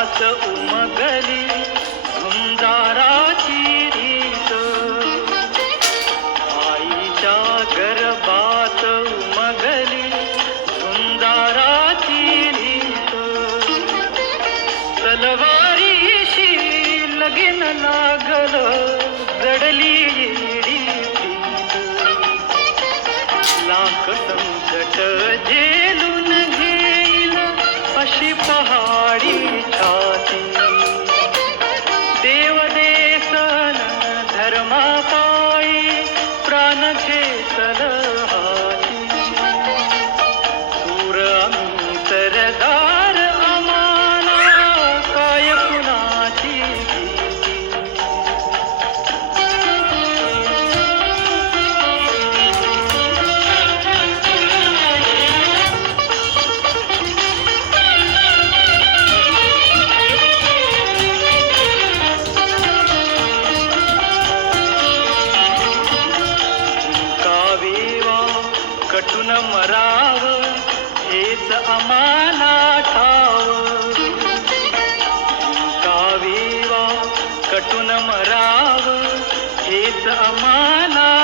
आकाश उमगली झुंजाराची रीत. आईच्या गर्भात उमगली झुंजाराची रीत. तलवारीशी लगीन लागल जडली लाख समजट जे धर्मा प्राण घेतल न मराव हेच आम्हाला ठाव. कावेवा कटून मराव हेच आम्हाला